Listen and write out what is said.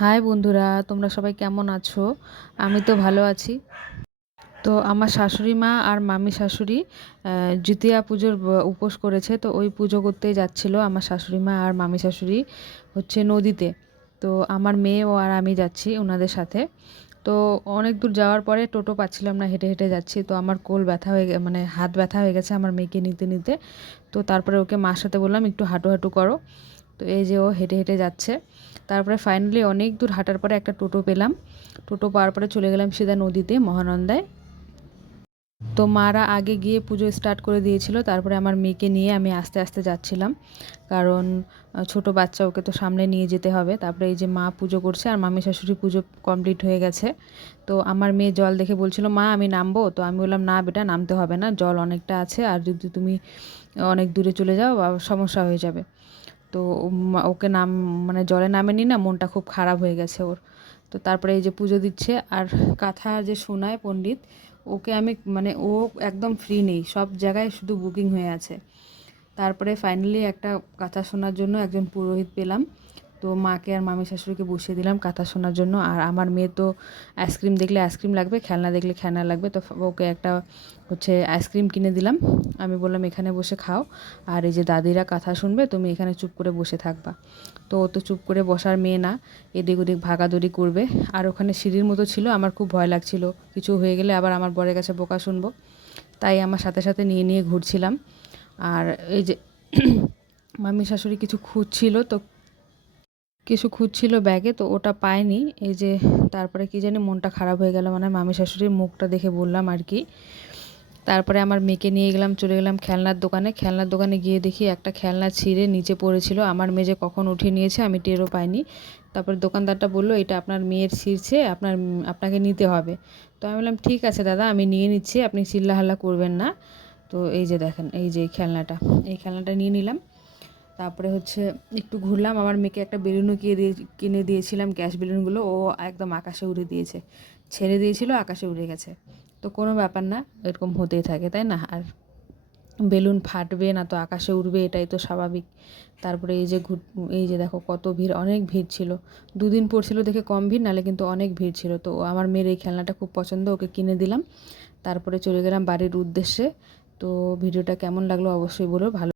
High বন্ধুরা, তোমরা সবাই কেমন আছো? আমি তো ভালো আছি। তো আমার শাশুড়ি মা আর মামি শাশুড়ি দ্বিতীয়া পুজোর উপোস করেছে, তো ওই পুজো করতেই যাচ্ছিল আমার শাশুড়ি মা আর মামি শাশুড়ি হচ্ছে নদীতে। তো আমার মেয়ে ও আর আমি যাচ্ছি ওনাদের সাথে। তো অনেক দূর যাওয়ার পরে টোটো পাচ্ছিলাম না, হেঁটে হেঁটে যাচ্ছি। তো আমার কোল ব্যথা হয়ে মানে হাত ব্যথা হয়ে গেছে আমার মেয়েকে নিতে নিতে। তো তারপরে ওকে মার সাথে বললাম একটু হাঁটু হাঁটু করো। তো এই যে ও হেঁটে হেঁটে যাচ্ছে। তারপরে ফাইনালি অনেক দূর হাঁটার পরে একটা টোটো পেলাম। টোটো পাওয়ার পরে চলে গেলাম সিধা নদীতে, মহানন্দায়। তো মারা আগে গিয়ে পুজো স্টার্ট করে দিয়েছিল, তারপরে আমার মেয়েকে নিয়ে আমি আস্তে আস্তে যাচ্ছিলাম, কারণ ছোট বাচ্চা, ওকে তো সামনে নিয়ে যেতে হবে। তারপরে এই যে মা পুজো করছে আর মামি শাশুড়ি পুজো কমপ্লিট হয়ে গেছে। তো আমার মেয়ে জল দেখে বলছিল, মা আমি নামবো? তো আমি বললাম, না বেটা, নামতে হবে না, জল অনেকটা আছে, আর যদি তুমি অনেক দূরে চলে যাও সমস্যা হয়ে যাবে। তো ওকে মানে জলে নামেনি না, মনটা খুব খারাপ হয়ে গেছে ওর। তো তারপরে এই যে পুজো দিচ্ছে, আর কাঁথা যে শোনায় পণ্ডিত, ওকে আমি মানে ও একদম ফ্রি নেই, সব জায়গায় শুধু বুকিং হয়ে আছে। তারপরে ফাইনালি একটা কাঁথা শোনার জন্য একজন পুরোহিত পেলাম। তো মাকে আর মামি শাশুড়িকে বসিয়ে দিলাম কাঁথা শোনার জন্য। আর আমার মেয়ে তো আইসক্রিম দেখলে আইসক্রিম লাগবে, খেলনা দেখলে খেলনা লাগবে, তো ওকে একটা হচ্ছে আইসক্রিম কিনে দিলাম। আমি বললাম, এখানে বসে খাও, আর এই যে দাদিরা কথা শুনবে, তুমি এখানে চুপ করে বসে থাকবা। তো ও তো চুপ করে বসার মেয়ে না, এদিক ওদিক ভাগাদৌড়ি করবে। আর ওখানে সিঁড়ির মতো ছিল, আমার খুব ভয় লাগছিল কিছু হয়ে গেলে আবার আমার বরের কাছে বোকা শুনবো। তাই আমার সাথে সাথে নিয়ে নিয়ে ঘুরছিলাম। আর এই যে মামি শাশুড়ি কিছু খুঁজছিল ব্যাগে, তো ওটা পায়নি। এই যে তারপরে কি জানি মনটা খারাপ হয়ে গেল, মানে মামি শাশুড়ির মুখটা দেখে বললাম আর কি। তারপরে আমার মেয়েকে নিয়ে গেলাম, চলে গেলাম খেলনার দোকানে। খেলনার দোকানে গিয়ে দেখি একটা খেলনা ছিঁড়ে নিচে পড়েছিল। আমার মেয়ে যে কখন উঠিয়ে নিয়েছে আমি টেরও পাইনি। তারপরে দোকানদারটা বলল, এটা আপনার মেয়ের ছিঁড়ছে, আপনাকে নিতে হবে। তো আমি বললাম, ঠিক আছে দাদা, আমি নিয়ে নিচ্ছি, আপনি চিল্লাহাল্লা করবেন না। তো এই যে দেখেন, এই যে এই খেলনাটা নিয়ে নিলাম। তারপরে হচ্ছে একটু ঘুরলাম। আমার মেয়েকে একটা বেলুনও কিনে দিয়েছিলাম, গ্যাস বেলুনগুলো, ও একদম আকাশে উড়ে দিয়েছে। ছেড়ে দিয়েছিল, আকাশে উড়ে গেছে। তো কোনো ব্যাপার না, এরকম হতেই থাকে, তাই না? আর বেলুন ফাটবে না তো আকাশে উড়বে, এটাই তো স্বাভাবিক। তারপরে এই যে দেখো কত ভিড়, অনেক ভিড় ছিল। দুদিন পড়ছিল দেখে কম ভিড়, নাহলে কিন্তু অনেক ভিড় ছিল। তো আমার মেয়ের এই খেলনাটা খুব পছন্দ, ওকে কিনে দিলাম। তারপরে চলে গেলাম বাড়ির উদ্দেশ্যে। তো ভিডিওটা কেমন লাগলো অবশ্যই বলো। ভালো